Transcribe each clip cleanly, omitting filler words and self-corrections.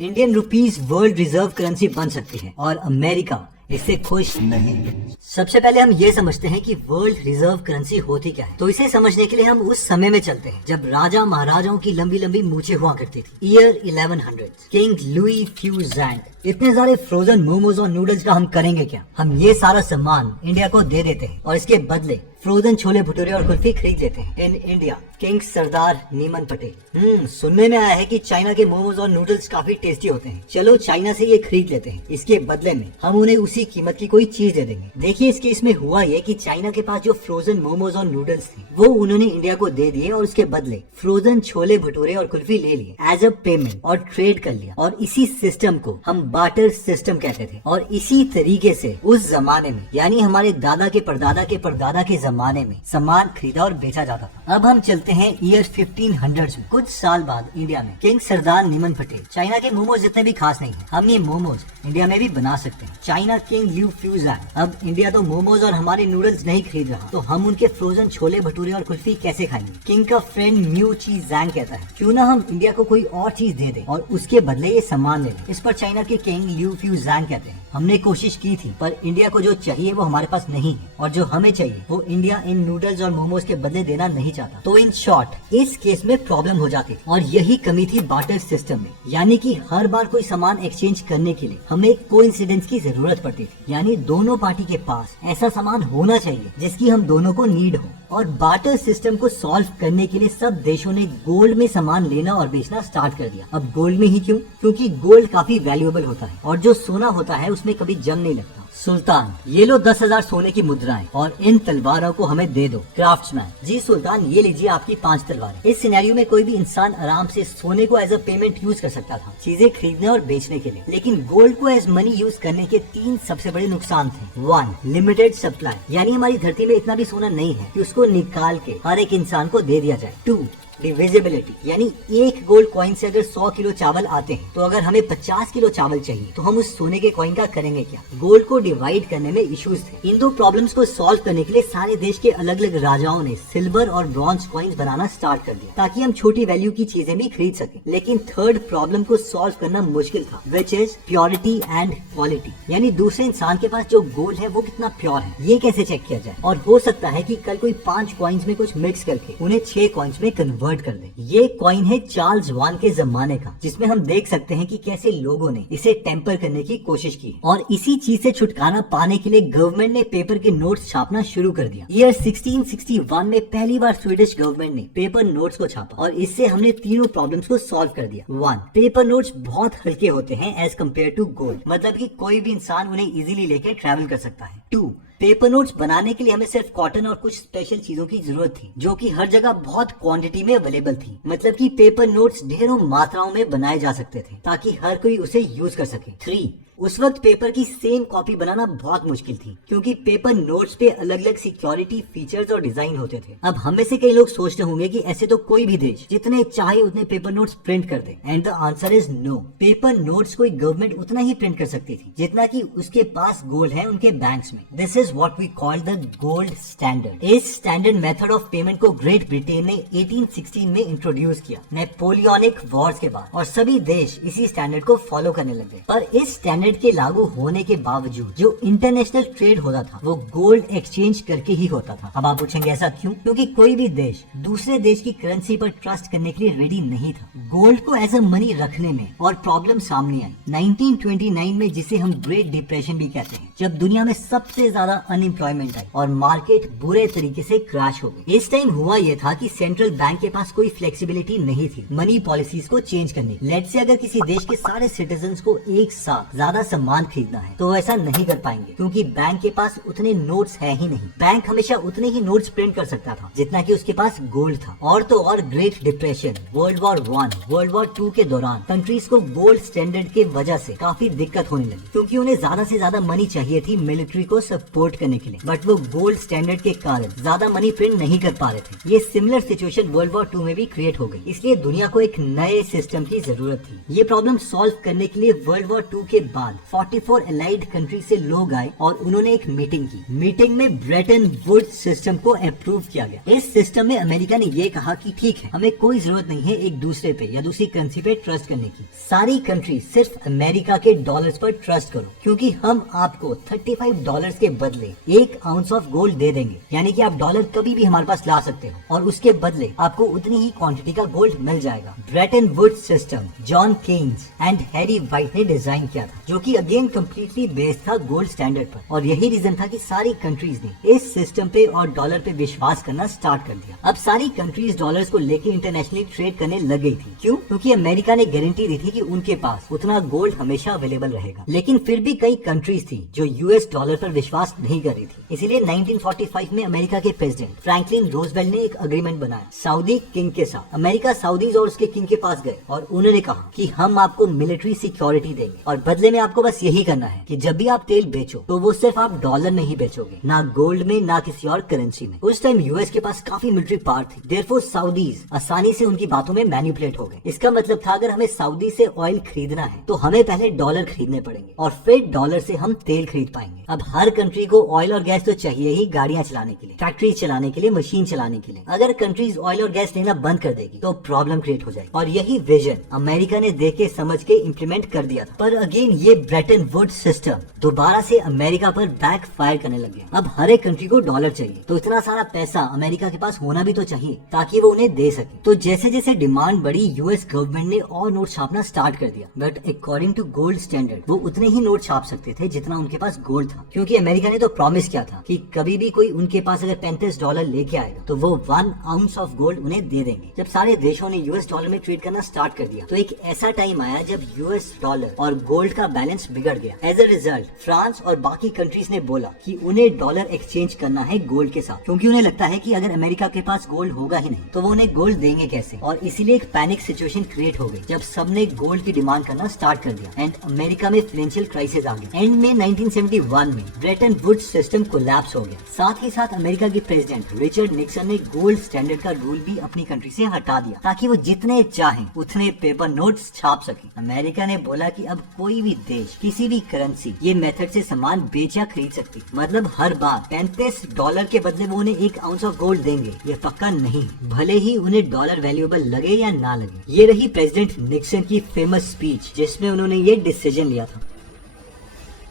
Indian rupees world reserve currency बन सकती है और अमेरिका इससे खुश नहीं है। सबसे पहले हम ये समझते हैं कि वर्ल्ड रिजर्व करेंसी होती क्या है। तो इसे समझने के लिए हम उस समय में चलते हैं जब राजा महाराजाओं की लंबी लंबी मूछें हुआ करती थी। Year 1100, king Louis few जैंग। इतने सारे फ्रोजन मोमोज और नूडल्स का हम करेंगे क्या? हम ये सारा सामान इंडिया को दे देते हैं और इसके बदले फ्रोजन छोले भटूरे और कुल्फी खरीद लेते हैं। इन इंडिया किंग सरदार नीमन पटेल। सुनने में आया है कि चाइना के मोमोज और नूडल्स काफी टेस्टी होते हैं। चलो चाइना से ये खरीद लेते हैं। इसके बदले में हम उन्हें उसी कीमत की कोई चीज दे देंगे। देखिए इस केस में हुआ ये कि चाइना के पास जो फ्रोजन मोमोज और नूडल्स थे वो उन्होंने इंडिया को दे दिए और उसके बदले फ्रोजन छोले भटूरे और कुल्फी ले लिए एज अ पेमेंट और ट्रेड कर लिया। और इसी सिस्टम को हम बार्टर सिस्टम कहते थे। और इसी तरीके से उस जमाने में यानी हमारे दादा के परदादा के जमाने में सामान खरीदा और बेचा जाता था। अब हम चलते हैं ईयर 1500 में। कुछ साल बाद इंडिया में किंग सरदार नीमन पटेल। चाइना के मोमोज जितने भी खास नहीं है, हम ये मोमोज इंडिया में भी बना सकते हैं। China king ल्यू few जैंग। अब इंडिया तो मोमोज और हमारे नूडल्स नहीं खरीद रहा, तो हम उनके फ्रोजन छोले भटूरे और कुल्फी कैसे खाएंगे? किंग का फ्रेंड म्यू ची जैंग कहता है क्यों ना हम इंडिया को कोई और चीज दे दें और उसके बदले ये सामान ले लें। इस पर चाइना के किंग ल्यू फ्यू जैंग कहते हैं हमने कोशिश की थी पर इंडिया को जो चाहिए वो हमारे पास नहीं है और जो हमें चाहिए वो इंडिया इन नूडल्स और मोमोज के बदले देना नहीं चाहता। तो इन शॉर्ट इस केस में प्रॉब्लम हो जाती थी और यही कमी थी बार्टर सिस्टम में। यानी कि हर बार कोई सामान एक्सचेंज करने के लिए हमें कोइंसिडेंस की जरूरत पड़ती थी। यानी दोनों पार्टी के पास ऐसा सामान होना चाहिए जिसकी हम दोनों को नीड हो। और बार्टर सिस्टम को सॉल्व करने के लिए सब देशों ने गोल्ड में सामान लेना और बेचना स्टार्ट कर दिया। अब गोल्ड में ही क्यों? क्योंकि गोल्ड काफी वैल्यूएबल होता है और जो सोना होता है उसमें कभी जंग नहीं लगता। सुल्तान, ये लो 10,000 सोने की मुद्राएं और इन तलवारों को हमें दे दो। क्राफ्ट्समैन, जी सुल्तान ये लीजिए आपकी 5 तलवारें। इस सिनेरियो में कोई भी इंसान आराम से सोने को एज अ पेमेंट यूज कर सकता था चीजें खरीदने और बेचने के लिए, लेकिन गोल्ड को एज मनी यूज करने के 3 सबसे बड़े नुकसान थे। 1, लिमिटेड सप्लाई, यानी हमारी धरती में इतना भी सोना नहीं है कि उसको निकाल के हर एक इंसान को दे दिया जाए। 2, डिविजिबिलिटी, यानी एक गोल्ड कॉइन से अगर 100 किलो चावल आते हैं तो अगर हमें 50 किलो चावल चाहिए तो हम उस सोने के कॉइन का करेंगे क्या? गोल्ड को डिवाइड करने में इश्यूज थे। इन दो प्रॉब्लम्स को सॉल्व करने के लिए सारे देश के अलग अलग राजाओं ने सिल्वर और ब्रॉन्ज कॉइन्स बनाना स्टार्ट कर दिया ताकि हम छोटी वैल्यू की चीजें भी खरीद सकें। लेकिन थर्ड प्रॉब्लम को सॉल्व करना मुश्किल था, which is purity and quality, यानी दूसरे इंसान के पास जो गोल्ड है वो कितना प्योर है, ये कैसे चेक किया जाए? और हो सकता है कि कल कोई 5 कॉइन्स में कुछ मिक्स करके उन्हें 6 कॉइन्स में कन्वर्ट कर दे। ये कॉइन है चार्ल्स वान के जमाने का, जिसमें हम देख सकते हैं कि कैसे लोगों ने इसे टेम्पर करने की कोशिश की। और इसी चीज से छुटकारा पाने के लिए गवर्नमेंट ने पेपर के नोट्स छापना शुरू कर दिया। ईयर 1661 में पहली बार स्वीडिश गवर्नमेंट ने पेपर नोट्स को छापा और इससे हमने तीनों प्रॉब्लम्स को सॉल्व कर दिया। 1, पेपर नोट्स बहुत हल्के होते हैं एज कम्पेयर टू गोल्ड, मतलब कि कोई भी इंसान उन्हें इजीली लेके ट्रैवल कर सकता है। 2, पेपर नोट्स बनाने के लिए हमें सिर्फ कॉटन और कुछ स्पेशल चीजों की जरूरत थी जो कि हर जगह बहुत क्वांटिटी में अवेलेबल थी, मतलब कि पेपर नोट्स ढेरों मात्राओं में बनाए जा सकते थे ताकि हर कोई उसे यूज कर सके। 3, उस वक्त पेपर की सेम कॉपी बनाना बहुत मुश्किल थी क्योंकि पेपर नोट्स पे अलग अलग सिक्योरिटी फीचर्स और डिजाइन होते थे। अब हमें से कई लोग सोचते होंगे कि ऐसे तो कोई भी देश जितने चाहे उतने पेपर नोट्स प्रिंट कर दे, and the answer is no. Paper notes कोई गवर्नमेंट उतना ही प्रिंट कर सकती थी जितना कि उसके पास गोल्ड है उनके बैंक्स में। This is what we call the gold standard. इस स्टैंडर्ड मेथड ऑफ पेमेंट को ग्रेट ब्रिटेन ने 1816 में इंट्रोड्यूस किया नेपोलियनिक वॉर्स के बाद, और सभी देश इसी स्टैंडर्ड को फॉलो करने लगे। पर इस स्टैंडर्ड के लागू होने के बावजूद जो इंटरनेशनल ट्रेड होता था वो गोल्ड एक्सचेंज करके ही होता था। अब आप पूछेंगे ऐसा क्यों? क्योंकि कोई भी देश दूसरे देश की करेंसी पर ट्रस्ट करने के लिए रेडी नहीं था गोल्ड को एज अ मनी रखने में। और प्रॉब्लम सामने आई 1929 में, जिसे हम ग्रेट डिप्रेशन भी कहते हैं, जब दुनिया में सबसे ज्यादा अनएम्प्लॉयमेंट आई और मार्केट बुरे तरीके से क्रैश हो गई। इस टाइम हुआ यह था कि सेंट्रल बैंक के पास कोई फ्लेक्सिबिलिटी नहीं थी मनी पॉलिसीज को चेंज करने। लेट्स से अगर किसी देश के सारे सिटीजन्स को एक साथ ज्यादा सामान खरीदना है तो ऐसा नहीं कर पाएंगे क्योंकि बैंक के पास उतने नोट्स है ही नहीं। बैंक हमेशा उतने ही नोट्स प्रिंट कर सकता था जितना कि उसके पास गोल्ड था। और तो और great depression, world war 1, world war 2 के दौरान कंट्रीज को गोल्ड स्टैंडर्ड के वजह से काफी दिक्कत होने लगी क्योंकि उन्हें ज्यादा से ज्यादा मनी चाहिए थी मिलिट्री को सपोर्ट करने के लिए, बट वो गोल्ड स्टैंडर्ड के कारण ज्यादा मनी प्रिंट नहीं कर पा रहे थे। ये सिमिलर सिचुएशन वर्ल्ड वॉर 2 में भी क्रिएट हो गई, इसलिए दुनिया को एक नए सिस्टम की जरूरत थी। ये प्रॉब्लम सॉल्व करने के लिए वर्ल्ड वॉर 2 के बाद बाद 44 एलाइड कंट्री से लोग आए और उन्होंने एक मीटिंग की। मीटिंग में ब्रेटन वुड्स सिस्टम को अप्रूव किया गया। इस सिस्टम में अमेरिका ने ये कहा कि ठीक है, हमें कोई जरूरत नहीं है एक दूसरे पे या दूसरी करेंसी पे ट्रस्ट करने की। सारी कंट्री सिर्फ अमेरिका के डॉलर्स पर ट्रस्ट करो, क्योंकि हम आपको $35 के बदले 1 आउंस ऑफ गोल्ड दे देंगे। यानी कि आप डॉलर कभी भी हमारे पास ला सकते हो और उसके बदले आपको उतनी ही क्वांटिटी का गोल्ड मिल जाएगा। Bretton Woods system John Keynes and Harry White ने डिजाइन किया था, जो कि अगेन कम्प्लीटली बेस्ड था गोल्ड स्टैंडर्ड पर। और यही रीजन था कि सारी कंट्रीज ने इस सिस्टम पे और डॉलर पे विश्वास करना स्टार्ट कर दिया। अब सारी कंट्रीज डॉलर्स को लेके इंटरनेशनली ट्रेड करने लग गई थी। क्यों? क्योंकि अमेरिका ने गारंटी दी थी कि उनके पास उतना गोल्ड हमेशा अवेलेबल रहेगा। लेकिन फिर भी कई कंट्रीज थी जो यूएस डॉलर पर विश्वास नहीं कर रही थी। इसीलिए 1945 में अमेरिका के प्रेसिडेंट फ्रैंकलिन रोजवेल्ट ने एक अग्रीमेंट बनाया सऊदी किंग के साथ। अमेरिका सऊदीज और उसके किंग के पास गए और उन्होंने कहा कि हम आपको मिलिट्री सिक्योरिटी देंगे और बदले में आपको बस यही करना है कि जब भी आप तेल बेचो तो वो सिर्फ आप डॉलर में ही बेचोगे, ना गोल्ड में, ना किसी और करेंसी में। उस टाइम यूएस के पास काफी मिलिट्री पावर थी, देयरफॉर सऊदीज आसानी से उनकी बातों में मैनिपुलेट हो गए। इसका मतलब था अगर हमें सऊदी से ऑयल खरीदना है तो हमें पहले डॉलर खरीदने पड़ेंगे और फिर डॉलर से हम तेल खरीद पाएंगे। अब हर कंट्री को ऑयल और गैस तो चाहिए ही, गाड़ियां चलाने के लिए, फैक्ट्री चलाने के लिए, मशीन चलाने के लिए। अगर कंट्रीज ऑयल और गैस लेना बंद कर देगी तो प्रॉब्लम क्रिएट हो जाएगी। और यही विजन अमेरिका ने देख के समझ के इम्प्लीमेंट कर दिया था। पर अगेन ये ब्रेटन वुड्स सिस्टम दोबारा से अमेरिका पर बैक फायर करने लग गया। अब हर एक कंट्री को डॉलर चाहिए, तो इतना सारा पैसा अमेरिका के पास होना भी तो चाहिए ताकि वो उन्हें दे सके। तो जैसे जैसे डिमांड बढ़ी, यूएस गवर्नमेंट ने और नोट छापना स्टार्ट कर दिया। But according to gold standard वो उतने ही नोट छाप सकते थे जितना उनके पास गोल्ड था, क्योंकि अमेरिका ने तो प्रॉमिस किया था कि कभी भी कोई उनके पास अगर $35 लेके आएगा तो वो 1 आउंस ऑफ गोल्ड उन्हें दे देंगे। जब सारे देशों ने यूएस डॉलर में ट्रेड करना स्टार्ट कर दिया तो एक ऐसा टाइम आया जब यूएस डॉलर और गोल्ड का बैलेंस बिगड़ गया। एज अ रिजल्ट फ्रांस और बाकी कंट्रीज ने बोला कि उन्हें डॉलर एक्सचेंज करना है गोल्ड के साथ, क्योंकि उन्हें लगता है कि अगर अमेरिका के पास गोल्ड होगा ही नहीं तो वो उन्हें गोल्ड देंगे कैसे। और इसीलिए एक पैनिक सिचुएशन क्रिएट हो गई जब सबने गोल्ड की डिमांड करना स्टार्ट कर दिया एंड अमेरिका में फाइनेंशियल क्राइसिस आ गई। एंड में 1971 में ब्रेटन वुड्स सिस्टम कोलैप्स हो गया। साथ ही साथ अमेरिका के प्रेसिडेंट रिचर्ड निक्सन ने गोल्ड स्टैंडर्ड का रूल भी अपनी कंट्री से हटा दिया ताकि वो जितने चाहें उतने पेपर नोट्स छाप सके। अमेरिका ने बोला कि अब कोई भी देश किसी भी करेंसी ये मेथड से सामान बेच या खरीद सकती, मतलब हर बार $35 के बदले वो उन्हें 1 आउंस ऑफ गोल्ड देंगे, ये पक्का नहीं, भले ही उन्हें डॉलर वैल्यूएबल लगे या ना लगे। ये रही प्रेसिडेंट निक्सन की फेमस स्पीच जिसमें उन्होंने ये डिसीजन लिया था।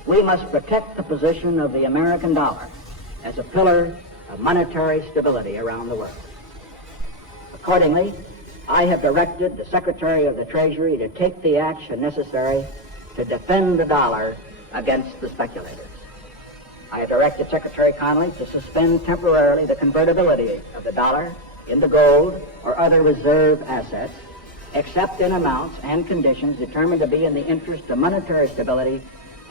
We must protect the position of the American dollar as a pillar of monetary stability around the world. Accordingly, I have directed the Secretary of the Treasury to take the action necessary to defend the dollar against the speculators. I have directed Secretary Connally to suspend temporarily the convertibility of the dollar into gold or other reserve assets, except in amounts and conditions determined to be in the interest of monetary stability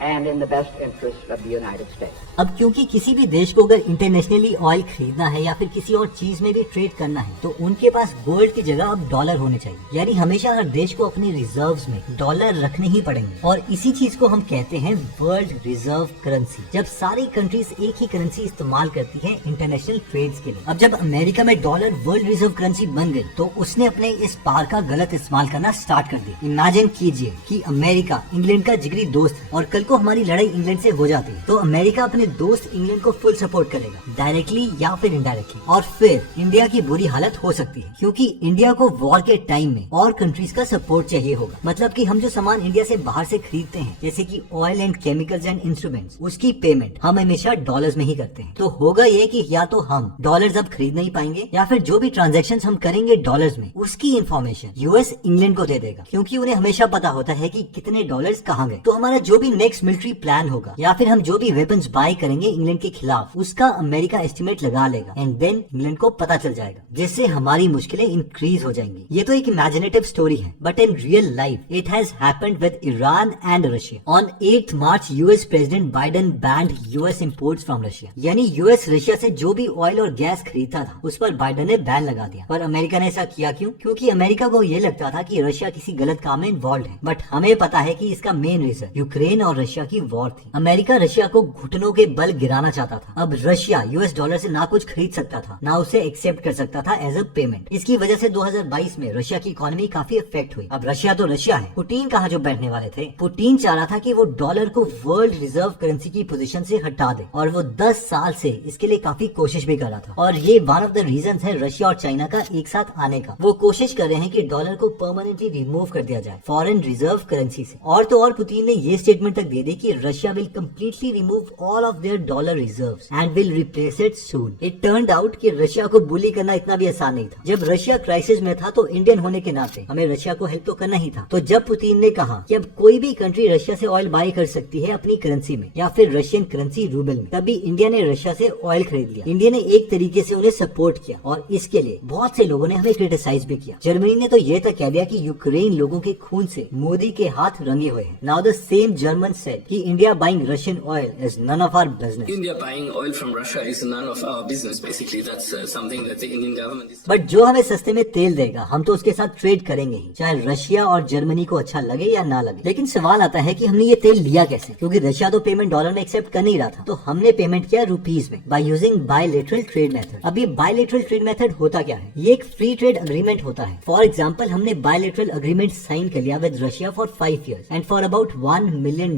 and in the best interest of the United States. अब क्योंकि किसी भी देश को अगर internationally oil खरीदना है या फिर किसी और चीज में भी ट्रेड करना है तो उनके पास गोल्ड की जगह अब डॉलर होने चाहिए। यानी हमेशा हर देश को अपने रिजर्व्स में डॉलर रखने ही पड़ेंगे और इसी चीज को हम कहते हैं वर्ल्ड रिजर्व करेंसी। जब सारी कंट्रीज एक ही करेंसी इस्तेमाल करती है इंटरनेशनल ट्रेड्स के लिए। अब जब अमेरिका में डॉलर वर्ल्ड रिजर्व करेंसी बन गई तो उसने अपने इस पावर का गलत इस्तेमाल करना स्टार्ट कर दिया। इमेजिन कीजिए कि अमेरिका इंग्लैंड का जिगरी दोस्त है और कल को हमारी लड़ाई इंग्लैंड से हो जाती है तो अमेरिका अपने दोस्त इंग्लैंड को फुल सपोर्ट करेगा, डायरेक्टली या फिर इनडायरेक्टली। और फिर इंडिया की बुरी हालत हो सकती है क्योंकि इंडिया को वॉर के टाइम में और कंट्रीज का सपोर्ट चाहिए होगा। मतलब कि हम जो सामान इंडिया से बाहर से खरीदते हैं जैसे कि oil and chemicals and instruments, उसकी पेमेंट हम हमेशा डॉलर्स में ही करते हैं। तो होगा ये कि या तो हम डॉलर्स अब खरीद नहीं पाएंगे या फिर जो भी ट्रांजेक्शन हम करेंगे डॉलर्स में उसकी इन्फॉर्मेशन यूएस इंग्लैंड को दे देगा, क्योंकि उन्हें हमेशा पता होता है कि कितने डॉलर्स कहाँ गए। तो हमारा जो भी नेक्स्ट मिलिट्री प्लान होगा या फिर हम जो भी वेपन्स बाय करेंगे इंग्लैंड के खिलाफ उसका अमेरिका एस्टिमेट लगा लेगा एंड देन इंग्लैंड को पता चल जाएगा, जिससे हमारी मुश्किलें इंक्रीज हो जाएंगी। ये तो एक इमेजिनेटिव स्टोरी है but in real life it has happened with Iran and Russia. On 8 March US president Biden band US imports from Russia. यानी यूएस रशिया से जो भी ऑयल और गैस खरीदता था उस पर बाइडेन ने बैन लगा दिया। पर अमेरिका ने ऐसा किया क्यों? क्योंकि अमेरिका को ये लगता था कि रशिया किसी गलत काम में इन्वॉल्व है, बट हमें पता है कि इसका मेन रीजन यूक्रेन और रशिया की वॉर थी। अमेरिका रशिया को घुटनों के बल गिराना चाहता था। अब रशिया यूएस डॉलर से ना कुछ खरीद सकता था, ना उसे एक्सेप्ट कर सकता था एज अ पेमेंट। इसकी वजह से 2022 में रशिया की इकोनॉमी काफी इफेक्ट हुई। अब रशिया तो रशिया है, पुतिन कहाँ जो बैठने वाले थे। पुतिन चाह रहा था कि वो डॉलर को वर्ल्ड रिजर्व करेंसी की पोजीशन से हटा दे, और वो 10 साल से इसके लिए काफी कोशिश भी कर रहा था। और ये वन ऑफ द रीजंस है रशिया और चाइना का एक साथ आने का। वो कोशिश कर रहे हैं कि डॉलर को परमानेंटली रिमूव कर दिया जाए फॉरेन रिजर्व करेंसी से। और तो और पुतिन ने ये स्टेटमेंट तक दे दी कि Russia will completely remove all of their dollar reserves and will replace it soon. It turned out कि रशिया को बुली करना इतना भी आसान नहीं था। जब रशिया क्राइसिस में था तो इंडियन होने के नाते हमें रशिया को हेल्प तो करना ही था। तो जब पुतिन ने कहा कि अब कोई भी कंट्री रशिया से ऑयल बाय कर सकती है अपनी करेंसी में या फिर रशियन करेंसी रूबल में, तभी इंडिया ने रशिया से ऑयल खरीद लिया। इंडिया ने एक तरीके से उन्हें सपोर्ट किया और इसके लिए बहुत से लोगों ने हमें क्रिटिसाइज भी किया। जर्मनी ने तो ये तक कह दिया कि यूक्रेन लोगों के खून से मोदी के हाथ रंगे हुए हैं। Now the same German said कि India buying Russian oil is none of our business. India buying oil from Russia is none of our business. Basically, that's something that the Indian government is. But जो हमें सस्ते में तेल देगा हम तो उसके साथ ट्रेड करेंगे ही, चाहे रशिया और जर्मनी को अच्छा लगे या ना लगे। लेकिन सवाल आता है कि हमने ये तेल लिया कैसे, क्योंकि रशिया तो पेमेंट डॉलर में एक्सेप्ट कर नहीं रहा था। तो हमने पेमेंट किया रुपीज में by using bilateral trade method. अब ये बायलैटरल ट्रेड मेथड होता क्या है? ये एक फ्री ट्रेड अग्रीमेंट होता है। फॉर एग्जाम्पल, हमने बायलैटरल अग्रीमेंट साइन कर लिया with Russia for 5 years and for about $1 million।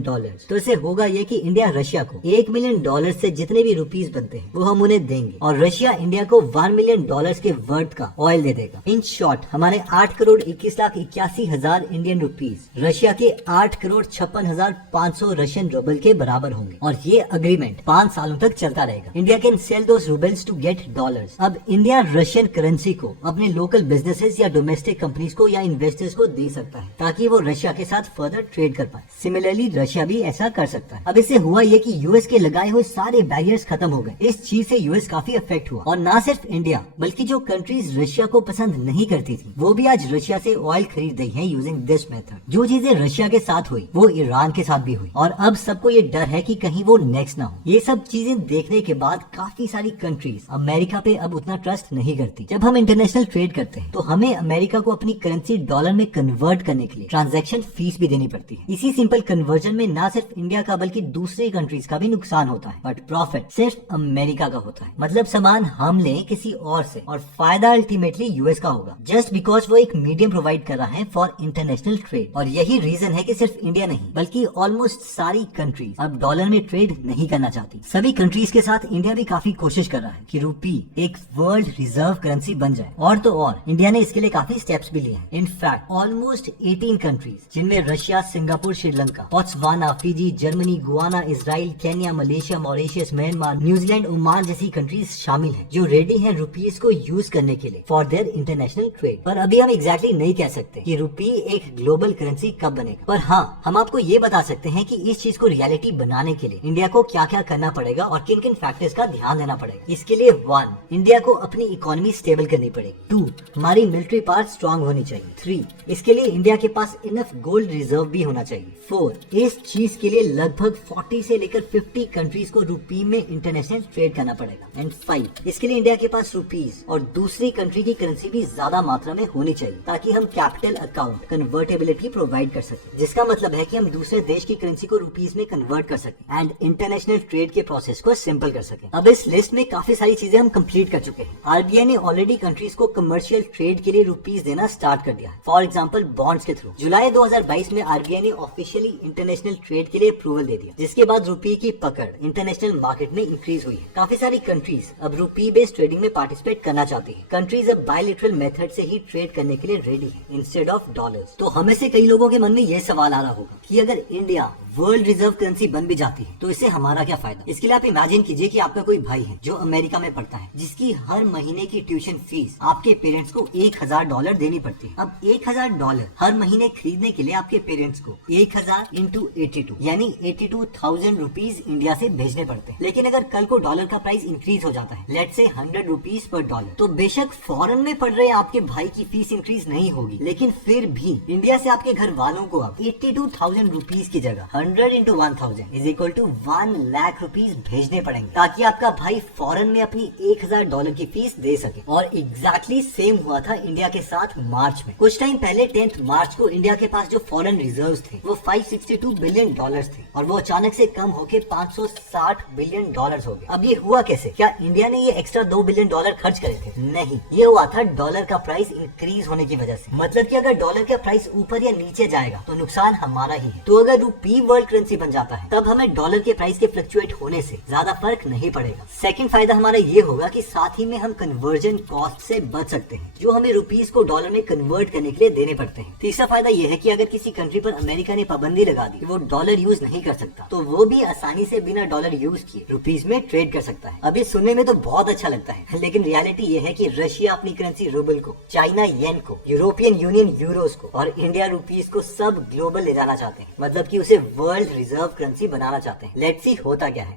तो इससे होगा ये कि इंडिया रशिया को $1 million से जितने भी रुपीज बनते हैं वो हम उन्हें देंगे और रशिया इंडिया को $1 million के वर्थ का ऑयल दे देगा। इन शॉर्ट हमारे 8,21,81,000 इंडियन रुपीज रशिया के 8,56,500 रशियन रूबल के बराबर होंगे और ये अग्रीमेंट 5 सालों तक चलता रहेगा। India can sell those rubles to get dollars. अब इंडिया रशियन करेंसी को अपने लोकल बिजनेसेस या डोमेस्टिक कंपनीज को या इन्वेस्टर्स को दे सकता है ताकि वो रशिया के साथ फर्दर ट्रेड कर पाए। सिमिलरली रशिया भी ऐसा कर सकता है। अब इससे हुआ ये कि यूएस के लगाए हुए सारे बैरियर्स खत्म हो गए। इस चीज से यूएस काफी अफेक्ट हुआ और ना सिर्फ इंडिया बल्कि जो कंट्रीज रशिया को पसंद नहीं करती थी वो भी आज रशिया से ऑयल खरीद रही हैं यूजिंग दिस मेथड। जो चीजें रशिया के साथ हुई वो ईरान के साथ भी हुई और अब सबको ये डर है कि कहीं वो नेक्स्ट ना हो। ये सब चीजें देखने के बाद काफी सारी कंट्रीज अमेरिका पे अब उतना ट्रस्ट नहीं करती। जब हम इंटरनेशनल ट्रेड करते हैं तो हमें अमेरिका को अपनी करेंसी डॉलर में कन्वर्ट करने के लिए ट्रांजैक्शन फीस भी देनी पड़ती है। इसी सिंपल कन्वर्जन में ना सिर्फ इंडिया का बल्कि दूसरी कंट्रीज का भी नुकसान होता है, बट प्रॉफिट सिर्फ अमेरिका का होता है। मतलब सामान हम लें किसी और से और फायदा अल्टीमेटली यूएस का होगा, जस्ट बिकॉज वो एक मीडियम प्रोवाइड कर रहा है फॉर इंटरनेशनल ट्रेड। और यही रीजन है कि सिर्फ इंडिया नहीं बल्कि ऑलमोस्ट सारी कंट्रीज अब डॉलर में ट्रेड नहीं करना चाहती। सभी कंट्रीज के साथ इंडिया भी काफी कोशिश कर रहा है कि रूपी एक वर्ल्ड रिजर्व करेंसी बन जाए। और तो और इंडिया ने इसके लिए काफी स्टेप्स भी लिए हैं। इनफैक्ट ऑलमोस्ट 18 कंट्रीज जिनमें Russia, Singapore, Sri Lanka, Botswana, Fiji, Germany, Guana, Israel, Kenya, Malaysia, Mauritius, Myanmar, New Zealand, Oman जैसी कंट्रीज शामिल हैं जो रेडी हैं रुपीज को यूज करने के लिए फॉर देयर इंटरनेशनल ट्रेड। पर अभी हम एग्जैक्टली नहीं कह सकते कि रुपी एक ग्लोबल करेंसी कब बनेगा। पर हाँ, हम आपको ये बता सकते हैं कि इस चीज को रियलिटी बनाने के लिए इंडिया को क्या क्या करना पड़ेगा और किन किन फैक्टर्स का ध्यान देना पड़ेगा। इसके लिए 1, इंडिया को अपनी इकोनॉमी स्टेबल करनी पड़ेगी। 2, हमारी मिलिट्री पावर स्ट्रांग होनी चाहिए। 3, इसके लिए इंडिया के पास इनफ गोल्ड रिजर्व भी होना चाहिए। 4, इस चीज के लिए लगभग 40 से लेकर 50 कंट्रीज को रुपी में इंटरनेशनल ट्रेड करना पड़ेगा। एंड 5, इसके लिए इंडिया के पास रुपीज और दूसरी कंट्री की करेंसी भी ज्यादा मात्रा में होनी चाहिए ताकि हम कैपिटल अकाउंट कन्वर्टेबिलिटी प्रोवाइड कर सकें, जिसका मतलब है कि हम दूसरे देश की करेंसी को रुपीज में कन्वर्ट कर सकें एंड इंटरनेशनल ट्रेड के प्रोसेस को सिंपल कर सकें। अब इस लिस्ट में काफी सारी चीजें हम कंप्लीट कर चुके हैं। आरबीआई ने ऑलरेडी कंट्रीज को कमर्शियल ट्रेड के लिए रुपीज देना स्टार्ट कर दिया है, फॉर एग्जाम्पल बॉन्ड्स के थ्रू। जुलाई 2022 में आरबीआई ने ऑफिशियली इंटरनेशनल ट्रेड के लिए अप्रूवल दे दिया, जिसके बाद रुपये की पकड़ इंटरनेशनल मार्केट में इंक्रीज हुई है। काफी सारी कंट्रीज अब रुपी बेस्ड ट्रेडिंग में पार्टिसिपेट करना चाहती है। कंट्रीज अब बायलैटरल मेथड से ही ट्रेड करने के लिए रेडी है इंस्टेड ऑफ डॉलर्स। तो हमें से कई लोगों के मन में ये सवाल आ रहा होगा कि अगर इंडिया वर्ल्ड रिजर्व करेंसी बन भी जाती है तो इससे हमारा क्या फायदा। इसके लिए आप इमेजिन कीजिए कि आपका कोई भाई है जो अमेरिका में पढ़ता है, जिसकी हर महीने की ट्यूशन फीस आपके पेरेंट्स को $1,000 देनी पड़ती है। अब $1,000 हर महीने खरीदने के लिए आपके पेरेंट्स को 1000 इंटू 82 यानी 82,000 रुपीज इंडिया से भेजने पड़ते हैं। लेकिन अगर कल को डॉलर का प्राइस इंक्रीज हो जाता है, let's say 100 rupees per dollar, तो बेशक फॉरेन में पढ़ रहे आपके भाई की फीस इंक्रीज नहीं होगी, लेकिन फिर भी इंडिया से आपके घर वालों को अब 82,000 रुपीज की जगह हर 100 into 1000 is equal to 1 lakh rupees भेजने पड़ेंगे ताकि आपका भाई फॉरेन में अपनी $1000 की फीस दे सके। और एग्जैक्टली सेम हुआ था इंडिया के साथ मार्च में। कुछ टाइम पहले 10 मार्च को इंडिया के पास जो फॉरेन रिजर्व्स थे वो $562 बिलियन थे और वो अचानक से कम होके $560 बिलियन हो गए। अब ये हुआ कैसे? क्या इंडिया ने ये एक्स्ट्रा $2 बिलियन खर्च करे थे? नहीं, ये हुआ था डॉलर का प्राइस इंक्रीज होने की वजह से। मतलब कि अगर डॉलर का प्राइस ऊपर या नीचे जाएगा तो नुकसान हमारा ही है। तो अगर रुपी वर्ल्ड करेंसी बन जाता है तब हमें डॉलर के प्राइस के फ्लक्चुएट होने से ज्यादा फर्क नहीं पड़ेगा। सेकंड फायदा हमारा ये होगा कि साथ ही में हम कन्वर्जन कॉस्ट से बच सकते हैं जो हमें रुपीस को डॉलर में कन्वर्ट करने के लिए देने पड़ते हैं। तीसरा फायदा ये है कि अगर किसी कंट्री पर अमेरिका ने पाबंदी लगा दी कि वो डॉलर यूज नहीं कर सकता तो वो भी आसानी से बिना डॉलर यूज किए रुपीस में ट्रेड कर सकता है। अब ये सुनने में तो बहुत अच्छा लगता है लेकिन रियलिटी ये है कि रशिया अपनी करेंसी रूबल को, चाइना येन को, यूरोपियन यूनियन यूरोस को और इंडिया रुपीस को सब ग्लोबल ले जाना चाहते हैं। मतलब कि उसे वर्ल्ड रिजर्व करेंसी बनाना चाहते हैं। लेट्स सी होता क्या है।